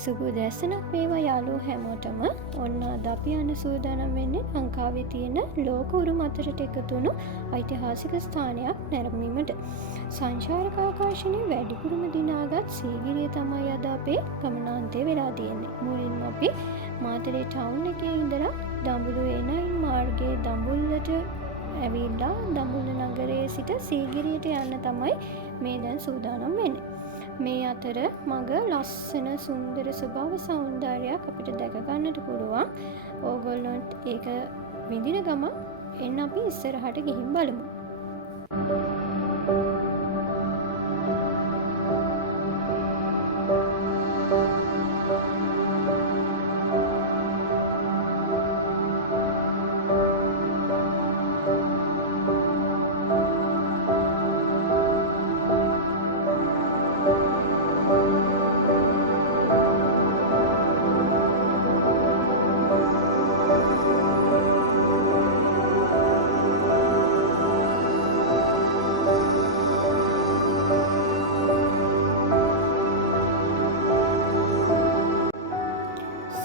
සුබ දැසනක් වේවා යාළුවෝ හැමෝටම. ඔන්න අද අපි යන සූදානම් වෙන්නේ ලංකාවේ තියෙන ලෝක උරුම අතරට එකතුණු ඓතිහාසික ස්ථානයක් නැරඹීමට. සංචාරක ආකර්ෂණය වැඩිපුරම දිනාගත් සීගිරිය තමයි අද අපේ ගමනාන්තය වෙලා තියෙන්නේ. මුලින්ම අපි මාතලේ ටවුන් එකේ ඉඳලා දඹුල්ල A9 මාර්ගයේ දඹුල්ලට ඇවිල්ලා දඹුල්ල නගරයේ සිට සීගිරියට යන්න තමයි මේ දැන් සූදානම් වෙන්නේ. මේ අතර මග ලස්සන සුන්දර ස්වභාව සෞන්දර්යයක් අපිට දැක ගන්නට පුළුවන්. ඕගොල්ලොන්ට ඒක විඳින ගමන් එන්න අපි ඉස්සරහට ගිහින් බලමු.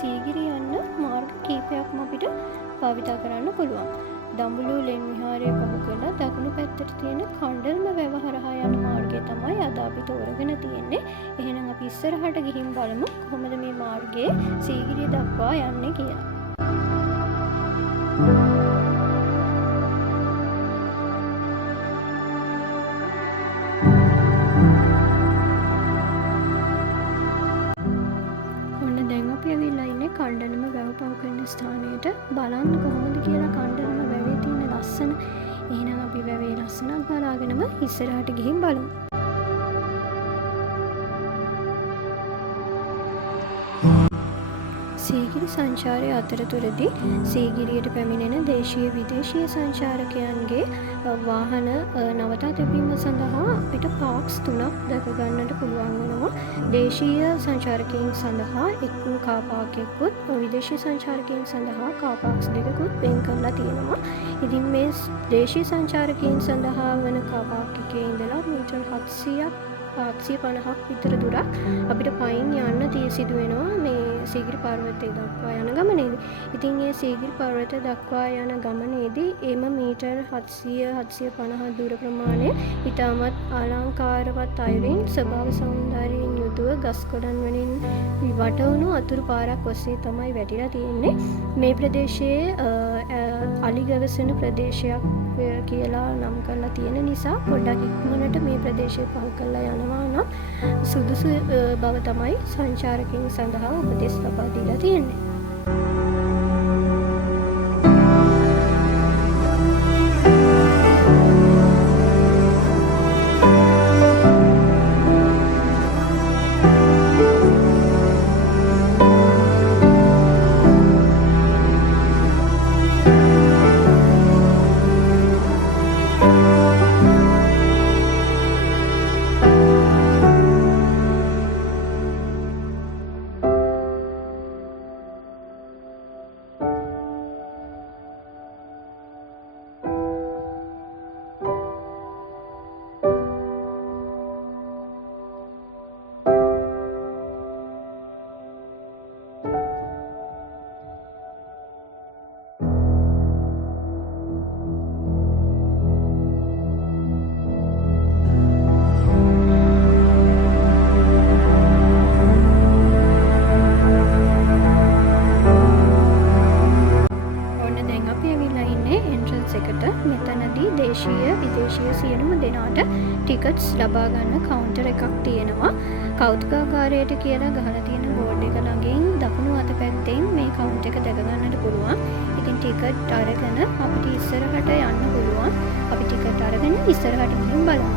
සීගිරිය යන්න මාර්ග කීපයක්ම අපිට භාවිතා කරන්න පුළුවන්. දඹුල්ල ලෙන් විහාරය පහු කරලා දකුණු පැත්තට තියෙන කණ්ඩල්ම වැව හරහා යන මාර්ගය තමයි අද අපි තෝරගෙන තියෙන්නේ. එහෙනම් අපි ඉස්සරහට ගිහින් බලමු කොහොමද මේ මාර්ගයේ සීගිරිය දක්වා යන්නේ කියලා. කණ්ඩලම වැව පහු කරන ස්ථානයට බලන්න කොහොමද කියලා කණ්ඩලම වැවේ තියෙන ලස්සන. එහෙනම් අපි වැවේ ලස්සනක් බලාගෙනම ඉස්සරහට ගිහින් බලමු. සීගිරි සංචාරය අතරතුරදී සීගිරියට පැමිණෙන දේශීය විදේශීය සංචාරකයන්ගේ වාහන නවතා තැබීම සඳහා අපිට පාර්ක්ස් 3ක් දැක ගන්නට පුළුවන් වෙනවා. දේශීය සංචාරකයන් සඳහා එක් කාර් පාර්ක් එකකුත් විදේශීය සංචාරකයන් සඳහා කාර් පාර්ක්ස් දෙකකුත් වෙන් කරලා තියෙනවා. ඉතින් මේ දේශීය සංචාරකයන් සඳහා වන කාර් පාර්ක් එකේ ඉඳලා මීටර් 750ක් විතර දුරක් අපිට පයින් යන්න සිදු වෙනවා මේ සීගිරි පර්වතය දක්වා යන ගමනේදී. ඉතින් මේ සීගිරි පර්වතය දක්වා යන ගමනේදී එම මීටර් 700-750 දුර ප්‍රමාණය ඉතාමත් අලංකාරවත් අයුරින් ස්වභාව සෞන්දර්යයෙන් යුතුව ගස් කොළන් වලින් වටවුණු අතුරු පාරක් ඔස්සේ තමයි වැටිලා තියෙන්නේ. මේ ප්‍රදේශයේ අලි ගවසන ප්‍රදේශයක් කියලා නම් කරලා තියෙන නිසා පොඩ්ඩක් ඉක්මනට මේ ප්‍රදේශය පහු කරලා යනවා නම් සුදුසු බව තමයි සංචාරකයන් සඳහා උපදෙස් ලබා දීලා තියෙන්නේ. මෙතනදී දේශීය විදේශීය සියලුම දෙනාට ටිකට්ස් ලබා ගන්න කවුන්ටර් එකක් තියෙනවා. කෞතුකාගාරයට කියලා ගහලා තියෙන බෝඩ් එක ළඟින් දකුණු අත පැත්තෙන් මේ කවුන්ටර් එක දැක ගන්නට පුළුවන්. ඉතින් ටිකට් අරගෙන අපිට ඉස්සරහට යන්න පුළුවන්. අපි ටිකට් අරගෙන ඉස්සරහට ගිහින් බලමු.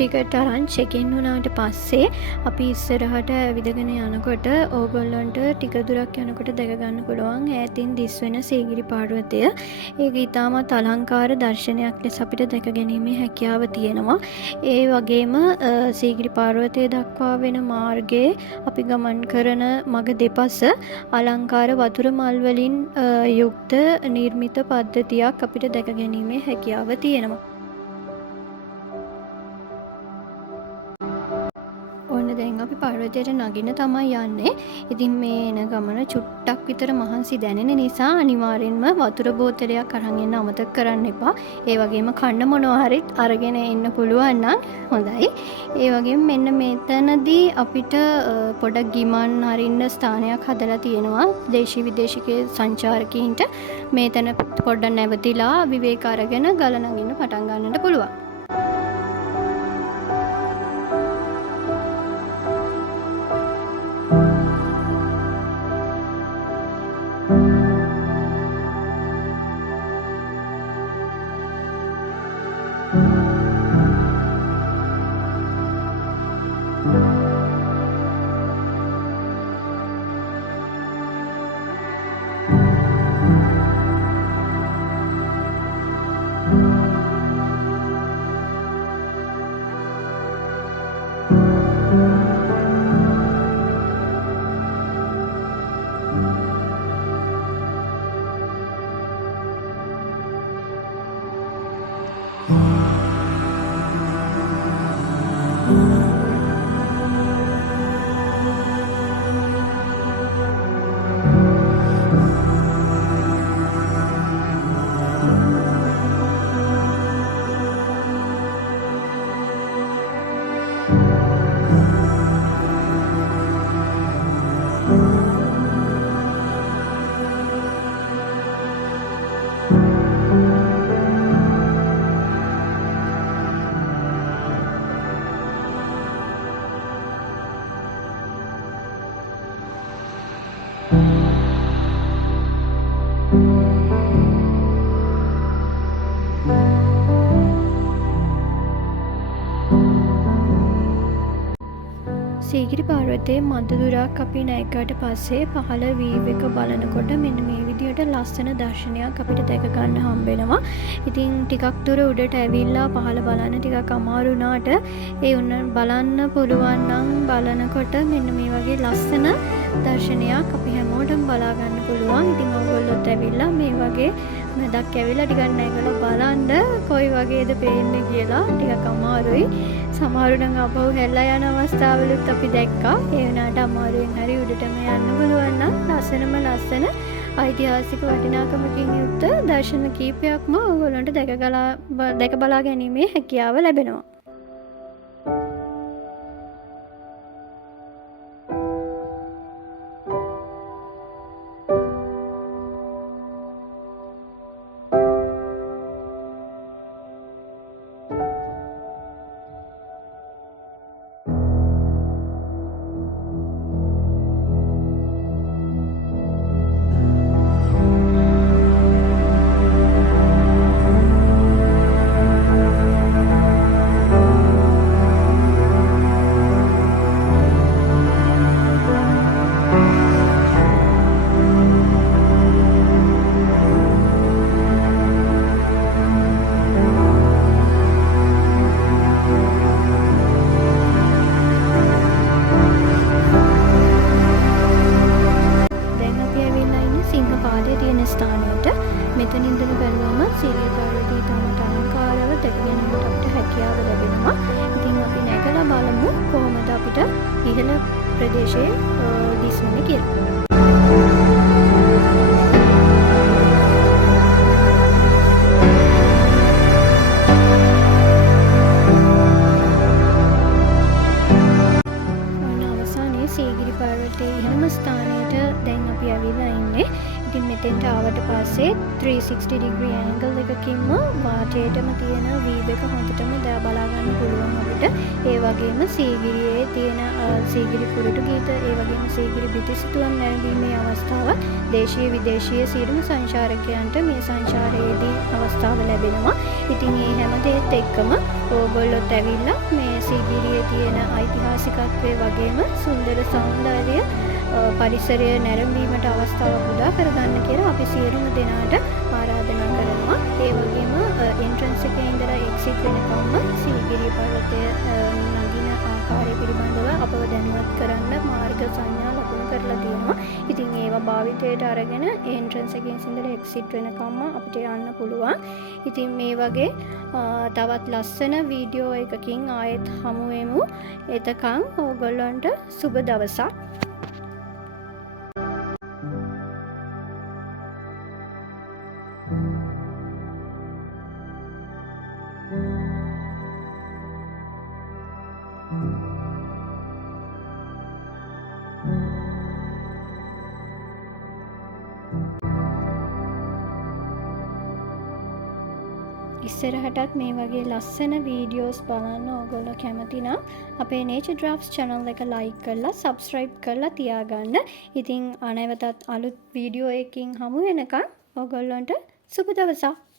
ටිකට් අරන් චෙකින් වුණාට පස්සේ අපි ඉස්සරහට ඇවිදගෙන යනකොට ඕගොල්ලන්ට ටික දුරක් යනකොට දැක ගන්න පුළුවන් ඈතින් දිස්වෙන සීගිරි පර්වතය. ඒක ඉතාමත් අලංකාර දර්ශනයක් ලෙස අපිට දැක ගැනීමේ හැකියාව තියෙනවා. ඒ වගේම සීගිරි පර්වතය දක්වා වෙන මාර්ගයේ අපි ගමන් කරන මග දෙපස අලංකාර වතුර මල් වලින් යුක්ත නිර්මිත පද්ධතියක් අපිට දැක ගැනීමේ හැකියාව තියෙනවා. දැන් අපි පර්වතයට නගින්න තමයි යන්නේ. ඉතින් මේ එන ගමන චුට්ටක් විතර මහන්සි දැනෙන නිසා අනිවාර්යෙන්ම වතුර බෝතලයක් අරන් එන්න අමතක කරන්න එපා. ඒ වගේම කන්න මොනවා හරි අරගෙන එන්න පුළුවන් නම් හොඳයි. ඒ වගේම මෙන්න මෙතනදී අපිට පොඩක් ගිමන් හරින්න ස්ථානයක් හදලා තියෙනවා. දේශීය විදේශික සංචාරකීන්ට මේතන පොඩ්ඩක් නැවතිලා විවේක අරගෙන ගල නගින්න පටන් ගන්නට පුළුවන්. සීගිරි පර්වතයේ මද දුරක් අපි නැග්ගට පස්සේ පහළ වීව් එක බලනකොට මෙන්න මේ විදියට ලස්සන දර්ශනයක් අපිට දැක ගන්න හම්බෙනවා. ඉතින් ටිකක් දුර උඩට ඇවිල්ලා පහළ බලන්න ටිකක් අමාරු වුණාට ඒ බලන්න පුළුවන් නම් බලනකොට මෙන්න මේ වගේ ලස්සන දර්ශනයක් අපි හැමෝටම බලා ගන්න පුළුවන්. ඉතින් ඔයගොල්ලොත් ඇවිල්ලා මේ වගේ මැදක් ඇවිල්ලා ටිකක් නැගලා බලන්න කොයි වගේද පේන්නේ කියලා. ටිකක් අමාරුයි. සමහරු නම් අපව හැල්ලා යන අවස්ථාවලුත් අපි දැක්කා. ඒ වුණාට අමාරුවෙන් හරි උඩටම යන්න පුළුවන් නම් ලස්සනම ලස්සන ඓතිහාසික වටිනාකමකින් යුක්ත දර්ශන කීපයක්ම ඔයගොල්ලන්ට දැක බලා ගැනීමේ හැකියාව ලැබෙනවා. ඉහළ ප්‍රදේශයේ දිස්වෙන්නේ කියලා. සීගිරි පර්වතයේ ඉහළම ස්ථානයට දැන් අපි ඇවිල්ලා ඉන්නේ. ඉතින් මෙතෙන්ට ආවට පස්සේ 360 degree angle එකකින්ම වාටයටම තියෙන view එක හොඳටම බලා ගන්න පුළුවන් අපිට. ඒ වගේම සීගිරියේ තියෙන සීගිරි කුරුටු ගීත, ඒ වගේම සීගිරි බිතිසිතුවම් නැරඹීමේ අවස්ථාව දේශීය විදේශීය සියලුම සංචාරකයන්ට මේ සංචාරයේදී අවස්ථාව ලැබෙනවා. ඉතින් මේ හැම දෙයත් එක්කම ඕගොල්ලොත් ඇවිල්ලා මේ සීගිරියේ තියෙන ඓතිහාසිකත්වය වගේම සුන්දර සෞන්දර්ය පරිසරය නැරඹීමට අවස්ථාවක් උදා කරගන්න කියලා අපි සියලුම දෙනාට ආරාධනා කරනවා. ඒ වගේම එන්ට්‍රන්ස් එකේ ඉඳලා එක්සිට් වෙනකම්ම සීගිරිය පර්වතය නගින ආකාරය පිළිබඳව අපව දැනුවත් කරන්න මාර්ග සංඥා ලකුණු කරලා තියෙනවා. ඉතින් ඒවා භාවිතයට අරගෙන එන්ට්‍රන්ස් එකේ ඉඳලා එක්සිට් වෙනකම්ම අපිට යන්න පුළුවන්. ඉතින් මේ වගේ තවත් ලස්සන වීඩියෝ එකකින් ආයෙත් හමු වෙමු. එතකන් ඕගොල්ලන්ට සුබ දවසක්. ඉස්සරහටත් මේ වගේ ලස්සන වීඩියෝස් බලන්න ඕගොල්ලෝ කැමති නම් අපේ Nature Drafts channel එක like කරලා subscribe කරලා තියාගන්න. ඉතින් අනවතත් අලුත් වීඩියෝ එකකින් හමු වෙනකන් ඕගොල්ලන්ට සුබ දවසක්.